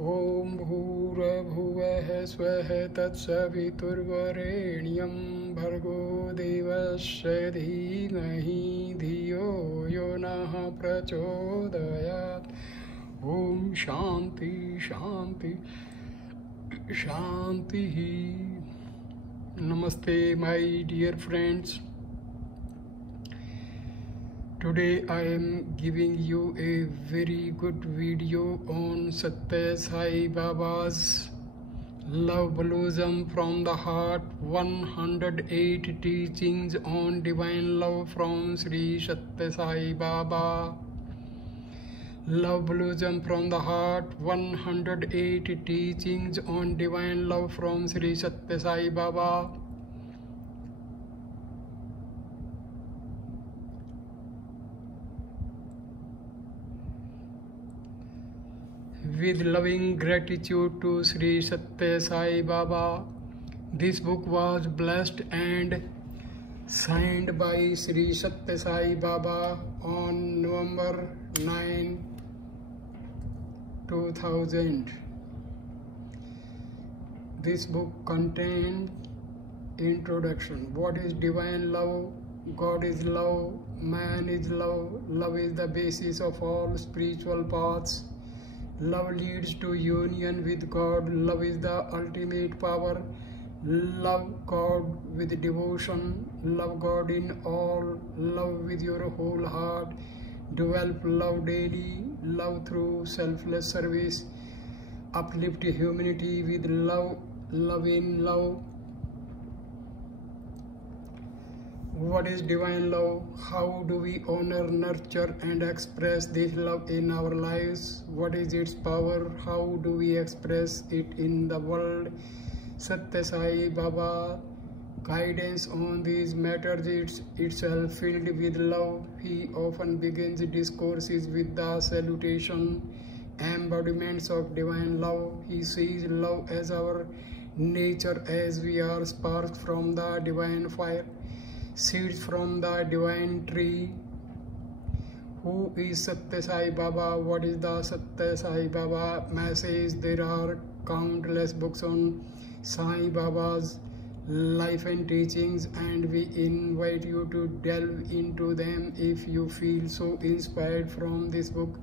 ॐ भूर्भुवः स्वः तत्सवितुर्वरेण्यं भर्गो देवस्य धीमहि धियो यो नः प्रचोदयात्। ॐ शान्ति शान्ति शान्तिः। Namaste my dear friends. Today I am giving you a very good video on Sathya Sai Baba's Love Balloon from the Heart, 108 teachings on divine love from Sri Sathya Sai Baba. Love Balloon from the Heart, 108 teachings on divine love from Sri Sathya Sai Baba. With loving gratitude to Sri Sathya Sai Baba, this book was blessed and signed by Sri Sathya Sai Baba on November 9, 2000. This book contains introduction. What is divine love? God is love, man is love, love is the basis of all spiritual paths. Love leads to union with God. Love is the ultimate power. Love God with devotion. Love God in all. Love with your whole heart. Develop love daily. Love through selfless service. Uplift humanity with love. Love in love. What is divine love? How do we honor, nurture and express this love in our lives? What is its power? How do we express it in the world? Sathya Sai Baba guidance on these matters is itself filled with love. He often begins discourses with the salutation, embodiments of divine love. He sees love as our nature, as we are sparks from the divine fire, seeds from the divine tree. Who is Sathya Sai Baba? What is the Sathya Sai Baba message? There are countless books on Sai Baba's life and teachings, and we invite you to delve into them if you feel so inspired from this book.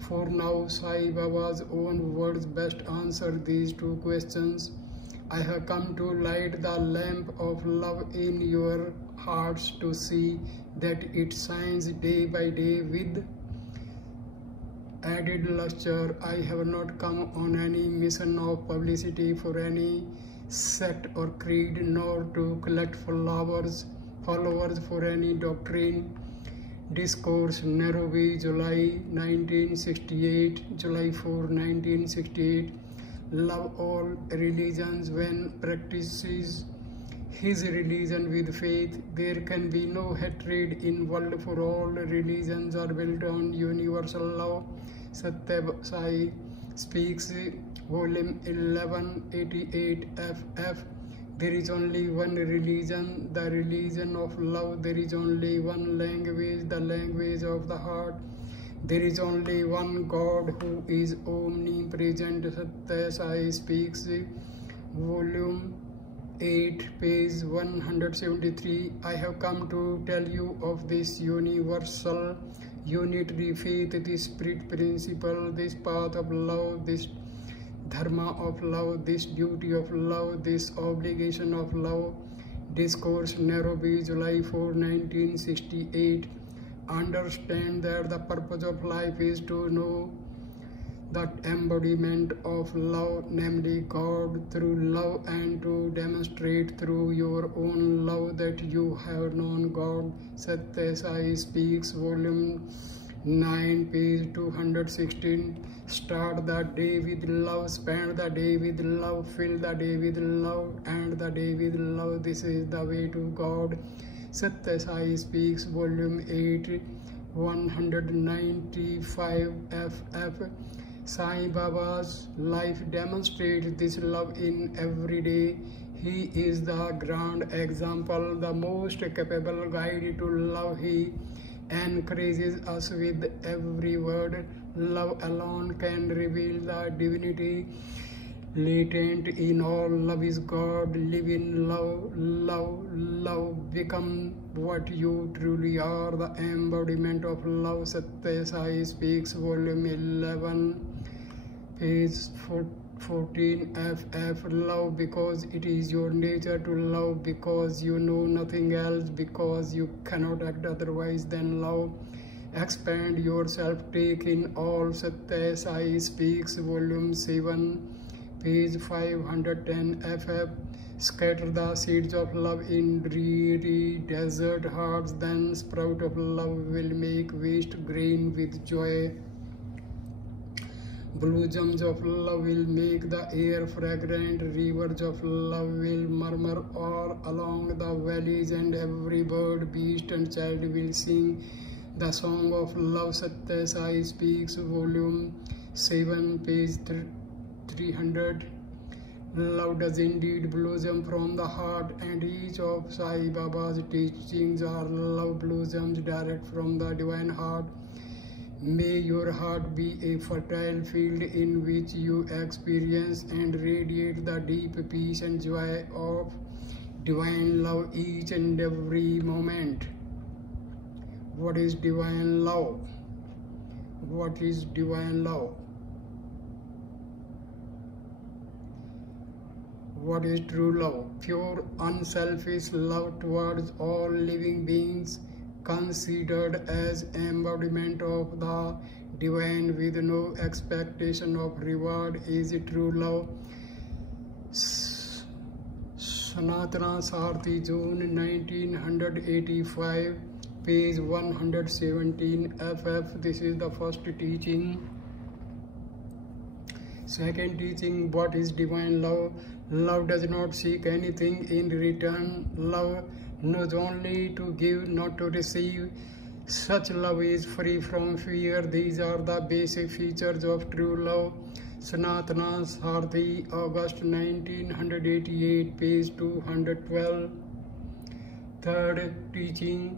For now, Sai Baba's own words best answer these two questions. I have come to light the lamp of love in your hearts to see that it shines day by day with added luster. I have not come on any mission of publicity for any sect or creed, nor to collect followers for any doctrine. Discourse, Nairobi, July 1968, July 4, 1968. Love all religions when practices his religion with faith. There can be no hatred in world, for all religions are built on universal love. Sathya Sai speaks, volume 11, 88 ff. There is only one religion, the religion of love. There is only one language, the language of the heart. There is only one God who is omnipresent. Sathya Sai speaks, volume 8, page 173. I have come to tell you of this universal, unitary faith, this spirit principle, this path of love, this dharma of love, this duty of love, this obligation of love. Discourse, Nairobi, July 4, 1968. Understand that the purpose of life is to know that embodiment of love, namely God, through love, and to demonstrate through your own love that you have known God. Sathya Sai speaks, volume 9, page 216. Start the day with love, spend the day with love, fill the day with love, end the day with love. This is the way to God. Sathya Sai speaks, volume 8, 195 ff. Sai Baba's life demonstrates this love in every day. He is the grand example, the most capable guide to love. He encourages us with every word. Love alone can reveal the divinity latent in all. Love is God. Live in love, love, love. Become what you truly are, the embodiment of love. Sathya Sai speaks, volume 11, page 14 FF. Love because it is your nature to love, because you know nothing else, because you cannot act otherwise than love. Expand yourself, take in all. Sathya Sai speaks, volume 7, page 510 FF. Scatter the seeds of love in dreary desert hearts, then sprout of love will make waste green with joy. Blossoms of love will make the air fragrant, rivers of love will murmur all along the valleys, and every bird, beast and child will sing the song of love. Sathya Sai speaks, volume 7, page 300. Love does indeed blossom from the heart, and each of Sai Baba's teachings are love blossoms direct from the divine heart. May your heart be a fertile field in which you experience and radiate the deep peace and joy of divine love each and every moment. What is divine love? What is divine love? What is true love? Pure, unselfish love towards all living beings, considered as embodiment of the divine with no expectation of reward, is true love. Sanatana Sarthi, June 1985, page 117 FF. This is the first teaching. Second teaching, what is divine love? Love does not seek anything in return. Love knows only to give, not to receive. Such love is free from fear. These are the basic features of true love. Sanatana Sarthi, August 1988, page 212. Third teaching,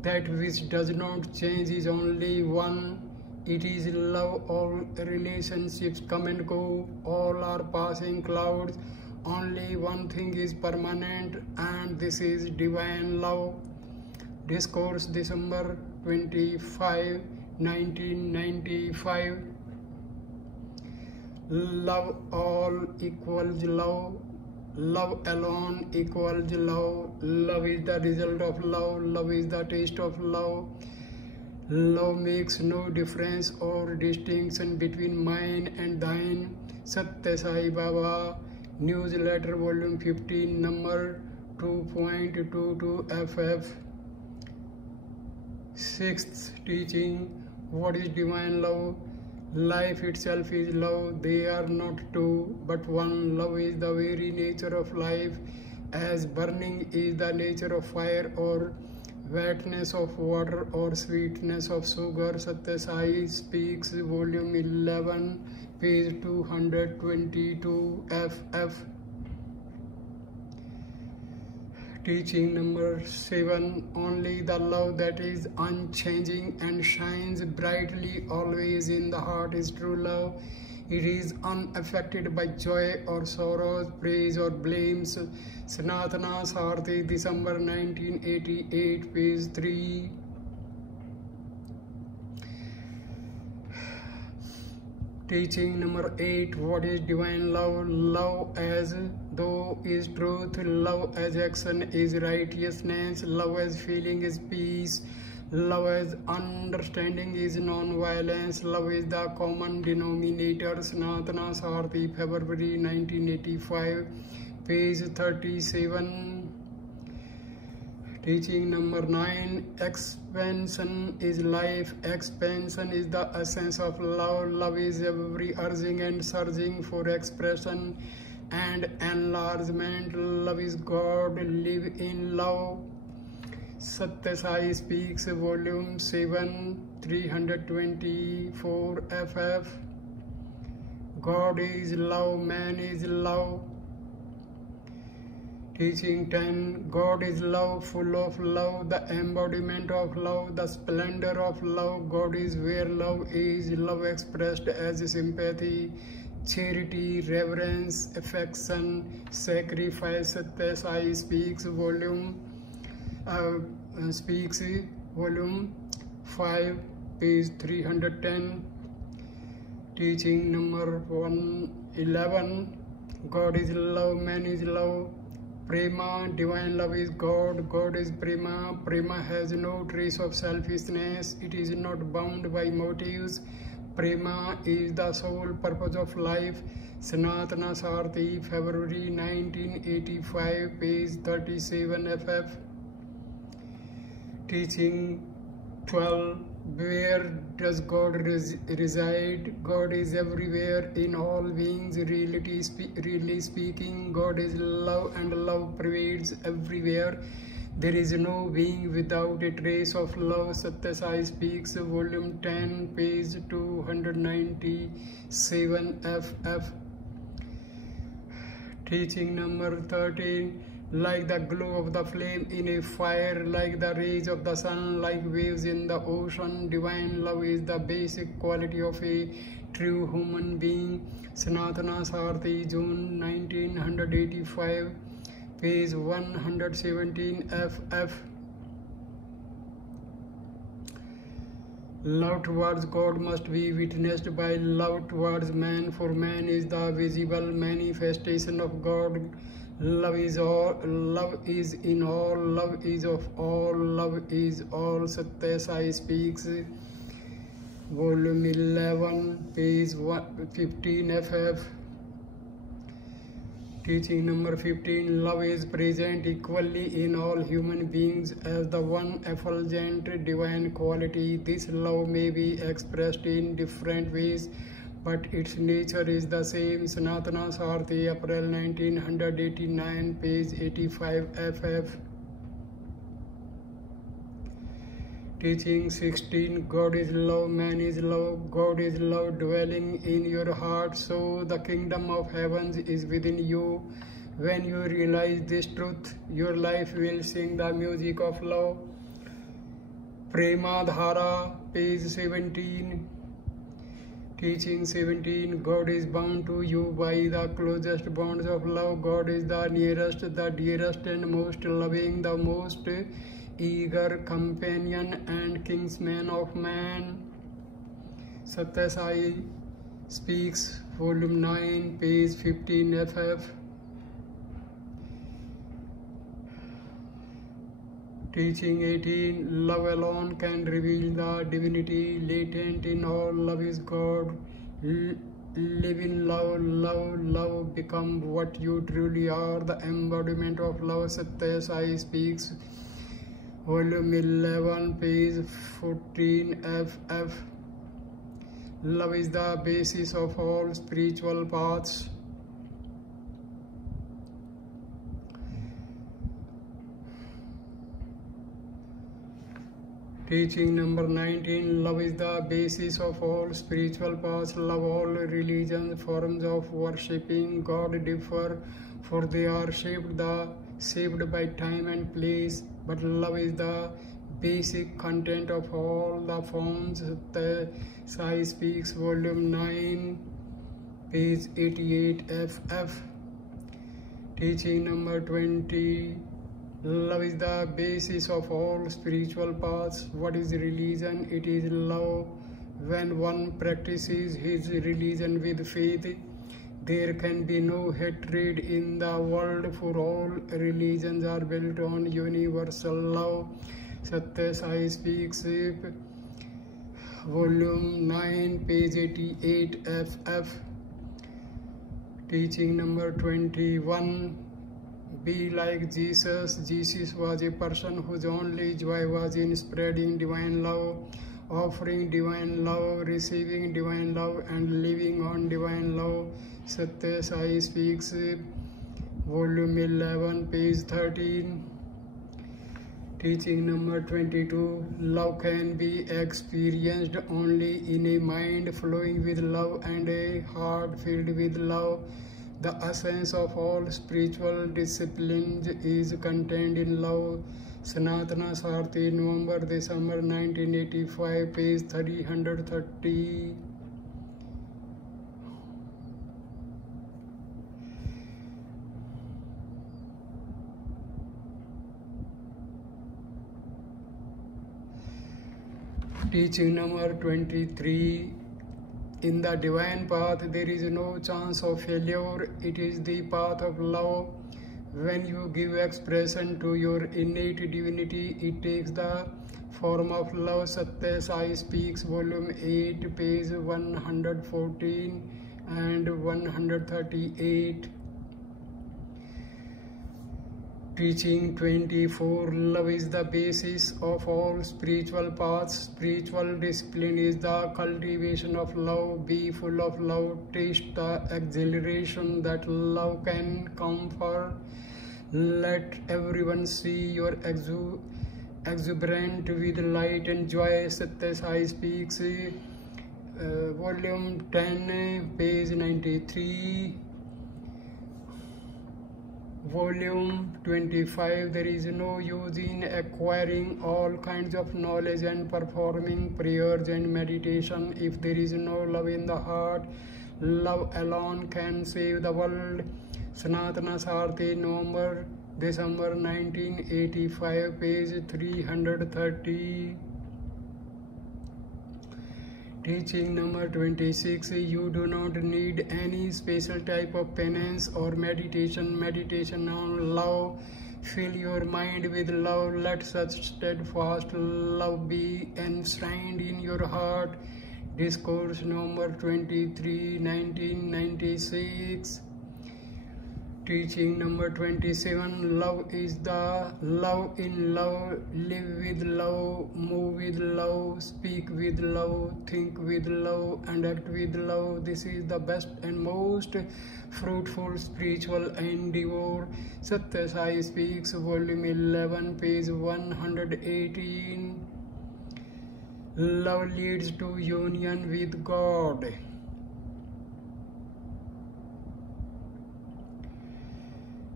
that which does not change is only one. It is love. All relationships come and go. All are passing clouds. Only one thing is permanent, and this is divine love. Discourse, December 25, 1995. Love all equals love. Love alone equals love. Love is the result of love. Love is the taste of love. Love makes no difference or distinction between mine and thine. Sathya Sai Baba, Newsletter, volume 15, number 2.22 FF. Sixth teaching, what is divine love? Life itself is love. They are not two, but one. Love is the very nature of life, as burning is the nature of fire, or wetness of water, or sweetness of sugar. Sathya Sai speaks, volume 11, page 222 FF. Teaching number 7, only the love that is unchanging and shines brightly always in the heart is true love. It is unaffected by joy or sorrows, praise or blames. Sanatana Sarthi, December 1988, page 3. Teaching number 8, what is divine love? Love as though is truth. Love as action is righteousness. Love as feeling is peace. Love as understanding is non-violence. Love is the common denominator. Sanatana Sarthi, February 1985, page 37. Teaching number 9, expansion is life. Expansion is the essence of love. Love is every urging and surging for expression and enlargement. Love is God. Live in love. Sathya Sai speaks, volume 7, 324 FF. God is love. Man is love. Teaching 10. God is love, full of love, the embodiment of love, the splendor of love. God is where love is, love expressed as sympathy, charity, reverence, affection, sacrifice. Satya Sai speaks, volume 5, page 310. Teaching number 111. God is love, man is love. Prema, divine love is God. God is Prema. Prema has no trace of selfishness. It is not bound by motives. Prema is the sole purpose of life. Sanatana Sarthi, February 1985, page 37 FF. Teaching 12. Where does God reside? God is everywhere in all beings. Really speaking, God is love, and love pervades everywhere. There is no being without a trace of love. Sathya Sai speaks, volume 10, page 297 FF. Teaching number 13. Like the glow of the flame in a fire, like the rays of the sun, like waves in the ocean, divine love is the basic quality of a true human being. Sanatana Sarthi, June 1985, page 117 FF. Love towards God must be witnessed by love towards man, for man is the visible manifestation of God. Love is all, love is in all, love is of all, love is all. Sathya Sai speaks, volume 11, page 15 FF. Teaching number 15. Love is present equally in all human beings as the one effulgent divine quality. This love may be expressed in different ways, but its nature is the same. Sanatana Sarthi, April 1989, page 85 FF. Teaching 16. God is love, man is love. God is love dwelling in your heart, so the kingdom of heavens is within you. When you realize this truth, your life will sing the music of love. Prema Dhara, page 17. Teaching 17. God is bound to you by the closest bonds of love. God is the nearest, the dearest, and most loving, the most eager companion and kinsman of man. Sathya Sai speaks, volume 9, page 15 FF. Teaching 18. Love alone can reveal the divinity latent in all. Love is God. Live in love, love, become what you truly are, the embodiment of love. Sathya Sai speaks, volume 11, page 14 FF. Love is the basis of all spiritual paths. Teaching number 19. Love is the basis of all spiritual paths. Love all religions, forms of worshipping God differ, for they are shaped by time and place. But love is the basic content of all the forms. Sathya Sai speaks, volume 9, page 88 FF. Teaching number 20. Love is the basis of all spiritual paths. What is religion? It is love. When one practices his religion with faith, there can be no hatred in the world, for all religions are built on universal love. Sathya Sai speaks, volume 9, page 88 FF. Teaching number 21. Be like Jesus. Jesus was a person whose only joy was in spreading divine love, offering divine love, receiving divine love, and living on divine love. Sathya Sai speaks, volume 11, page 13. Teaching number 22. Love can be experienced only in a mind flowing with love and a heart filled with love. The essence of all spiritual disciplines is contained in love. Sathya Sai, November-December 1985, page 330. Teaching number 23. In the divine path, there is no chance of failure. It is the path of love. When you give expression to your innate divinity, it takes the form of love. Sathya Sai speaks, volume 8, page 114 and 138. Teaching 24. Love is the basis of all spiritual paths. Spiritual discipline is the cultivation of love. Be full of love. Taste the exhilaration that love can confer. Let everyone see your exuberant with light and joy. Sathya Sai speaks, volume 10, page 93. Volume 25. There is no use in acquiring all kinds of knowledge and performing prayers and meditation if there is no love in the heart. Love alone can save the world. Sathya Sai, November-December 1985, page 330. Teaching number 26. You do not need any special type of penance or meditation. Meditation on love. Fill your mind with love. Let such steadfast love be enshrined in your heart. Discourse number 23, 1996. Teaching number 27. Love is the love in love. Live with love, move with love, speak with love, think with love, and act with love. This is the best and most fruitful spiritual endeavor. Sathya Sai speaks, volume 11, page 118. Love leads to union with God.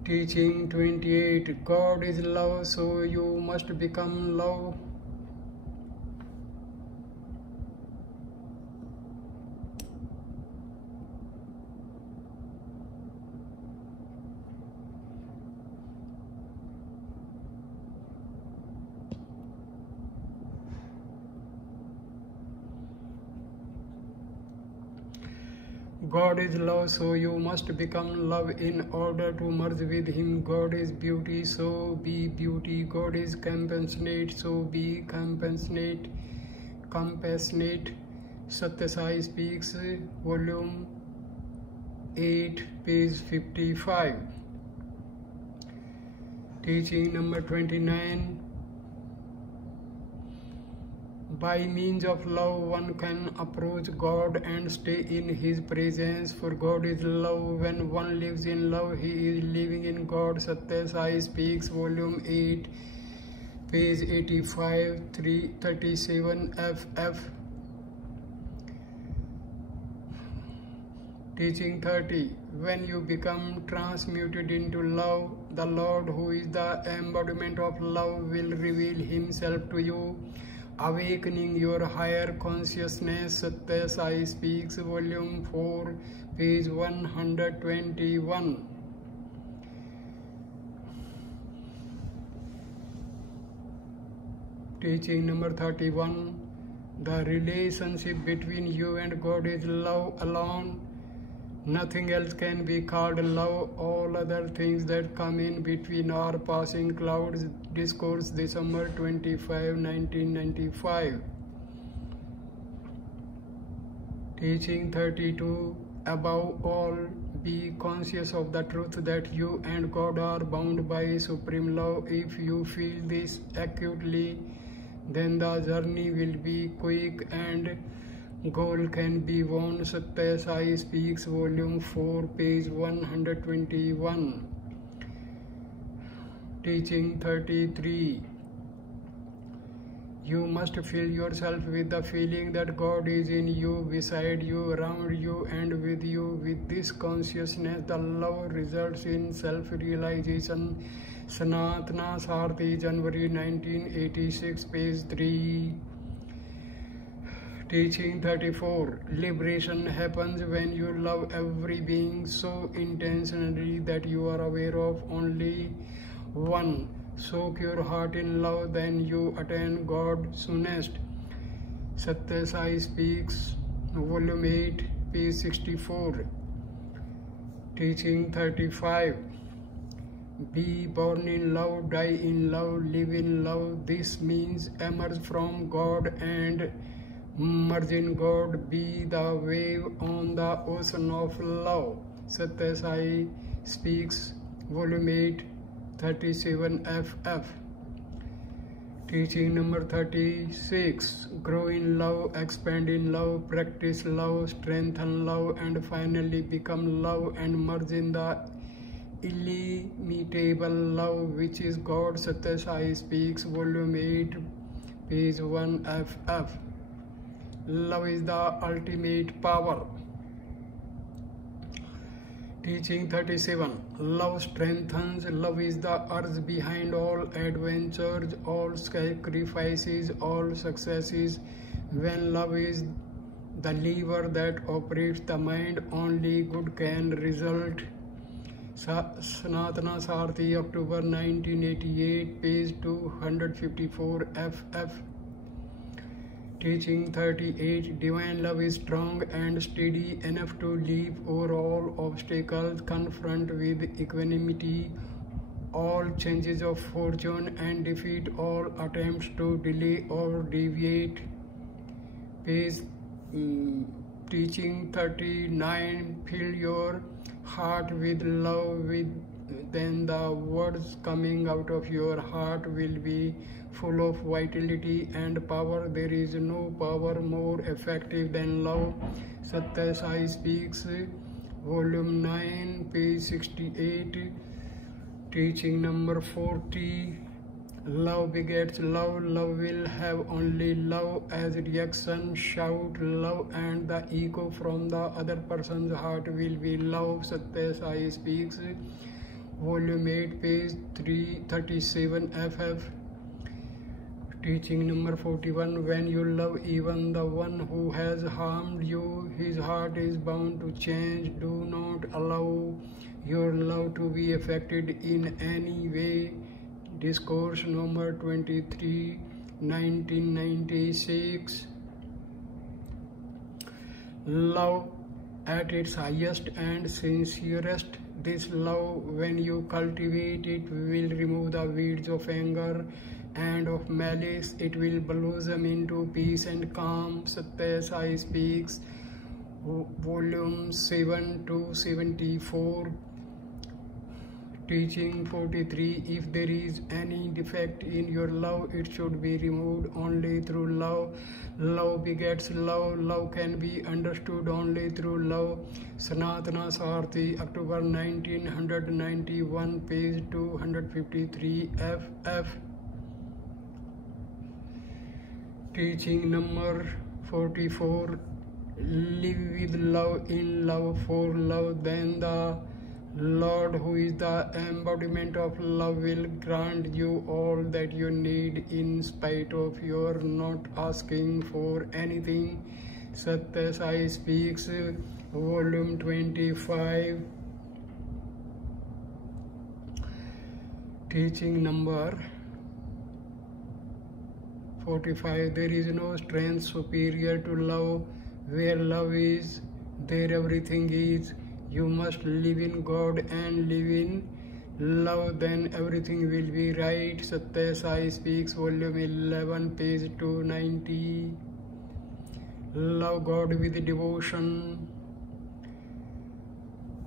Teaching 28. God is love, so you must become love. God is love, so you must become love in order to merge with Him. God is beauty, so be beauty. God is compassionate, so be compassionate. Sathya Sai speaks, volume 8, page 55. Teaching number 29. By means of love, one can approach God and stay in His presence, for God is love. When one lives in love, he is living in God. Sathya Sai speaks, volume 8, page 85, 337 FF. Teaching 30. When you become transmuted into love, the Lord, who is the embodiment of love, will reveal Himself to you, awakening your higher consciousness. Sathya Sai speaks, volume 4, page 121. Teaching number 31. The relationship between you and God is love alone. Nothing else can be called love. All other things that come in between are passing clouds. Discourse, December 25, 1995. Teaching 32. Above all, be conscious of the truth that you and God are bound by supreme love. If you feel this acutely, then the journey will be quick and goal can be won. Sathya Sai speaks, volume 4, page 121. Teaching 33. You must fill yourself with the feeling that God is in you, beside you, around you, and with you with this consciousness, the love results in self-realization. Sanatana Sarthi, January 1986, page 3. Teaching 34. Liberation happens when you love every being so intensely that you are aware of only one. Soak your heart in love, then you attain God soonest. Sathya Sai Speaks, Volume 8, page 64. Teaching 35. Be born in love, die in love, live in love. This means emerge from God and merge in God. Be the wave on the ocean of love. Sathya Sai Speaks, Volume 8, 37 FF. Teaching number 36. Grow in love, expand in love, practice love, strengthen love, and finally become love and merge in the illimitable love which is God. Sathya Sai Speaks, Volume 8, page 1 FF. Love is the ultimate power. Teaching 37. Love strengthens. Love is the urge behind all adventures, all sacrifices, all successes. When love is the lever that operates the mind, only good can result. Sanatana Sarthi, October 1988, page 254 FF. Teaching 38. Divine love is strong and steady enough to leap over all obstacles, confront with equanimity all changes of fortune, and defeat all attempts to delay or deviate. Page Teaching 39. Fill your heart with love, then the words coming out of your heart will be full of vitality and power. There is no power more effective than love. Sathya Sai Speaks, Volume 9, page 68. Teaching number 40. Love begets love. Love will have only love as reaction. Shout love and the echo from the other person's heart will be love. Sathya Sai Speaks, Volume 8, page 337 FF. Teaching number 41. When you love even the one who has harmed you, his heart is bound to change. Do not allow your love to be affected in any way. Discourse number 23, 1996. Love at its highest and sincerest. This love, when you cultivate it, will remove the weeds of anger and of malice. It will blossom into peace and calm. Sathya Sai Speaks, Volume 7 to 74. Teaching 43. If there is any defect in your love, it should be removed only through love. Love begets love. Love can be understood only through love. Sanatana Sarthi, October 1991, page 253 FF. Teaching number 44. Live with love, in love, for love. Then the Lord, who is the embodiment of love, will grant you all that you need in spite of your not asking for anything. Sathya Sai Speaks, Volume 25. Teaching number 45. There is no strength superior to love. Where love is, there everything is. You must live in God and live in love, then everything will be right. Sathya Sai Speaks, Volume 11, page 290. Love God with devotion.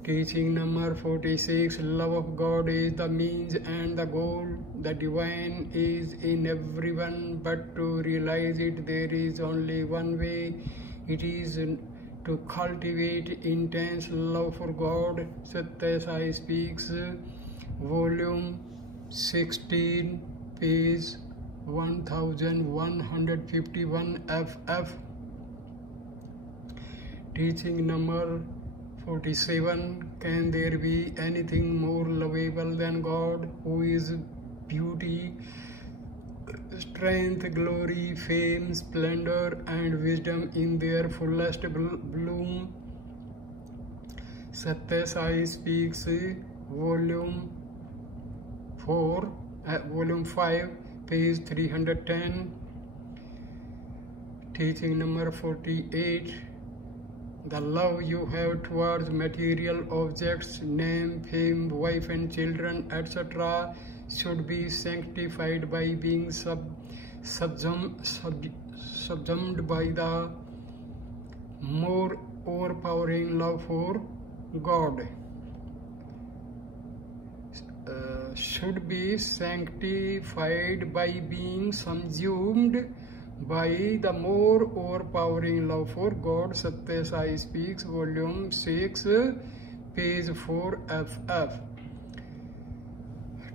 Teaching number 46. Love of God is the means and the goal. The divine is in everyone, but to realize it, there is only one way. It is to cultivate intense love for God. Sathya Sai Speaks, Volume 16, page 1151 FF. Teaching number 47. Can there be anything more lovable than God, who is beauty, strength, glory, fame, splendor, and wisdom in their fullest bloom? Sathya Sai Speaks, Volume 5, page 310. Teaching number 48. The love you have towards material objects, name, fame, wife and children, etc., should be sanctified by being subsumed by the more overpowering love for God. Should be sanctified by being subsumed by the more overpowering love for God. Sathya Sai Speaks, Volume 6, page 4 FF.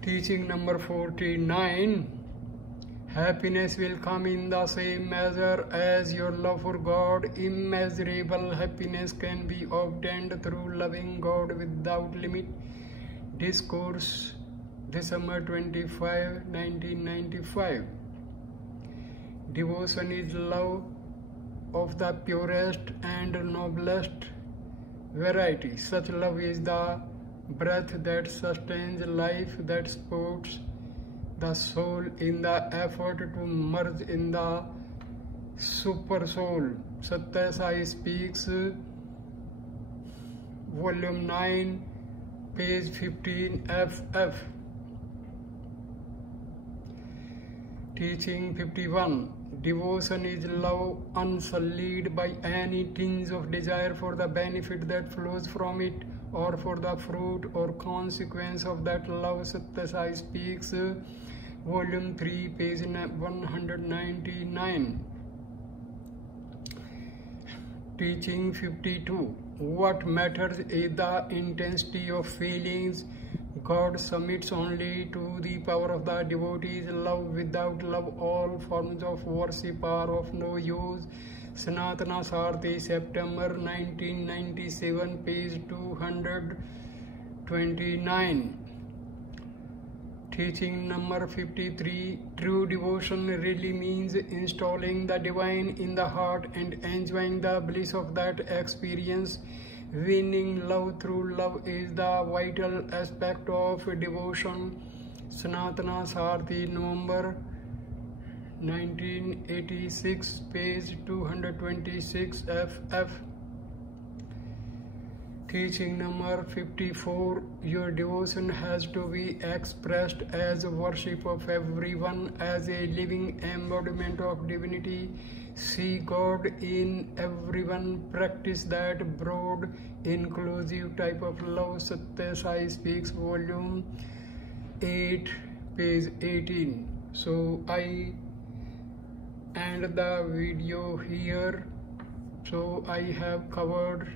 Teaching number 49. Happiness will come in the same measure as your love for God. Immeasurable happiness can be obtained through loving God without limit. Discourse, December 25, 1995. Devotion is love of the purest and noblest variety. Such love is the breath that sustains life, that supports the soul in the effort to merge in the super soul. Sathya Sai Speaks, Volume 9, page 15 FF. Teaching 51. Devotion is love unsullied by any tinge of desire for the benefit that flows from it, or for the fruit or consequence of that love. Sathya Sai Speaks, Volume 3, page 199. Teaching 52. What matters is the intensity of feelings. God submits only to the power of the devotees. Love without love, all forms of worship are of no use. Sanatana Sarthi, September 1997, page 229. Teaching number 53. True devotion really means installing the divine in the heart and enjoying the bliss of that experience. Winning love through love is the vital aspect of devotion. Sanatana Sarthi, November 1986, page 226 FF. Teaching number 54. Your devotion has to be expressed as a worship of everyone, as a living embodiment of divinity. See God in everyone. Practice that broad, inclusive type of love. Sathya Sai Speaks, Volume 8, page 18. So I end the video here. So I have covered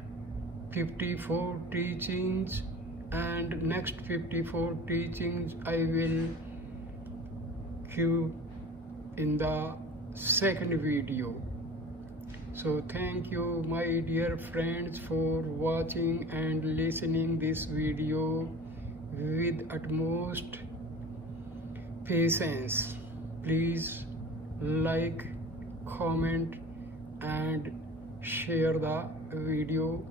54 teachings, and next 54 teachings I will give in the second video. So thank you my dear friends for watching and listening this video with utmost patience. Please like, comment and share the video.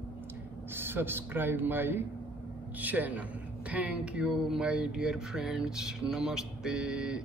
Subscribe my channel. Thank you my dear friends. Namaste.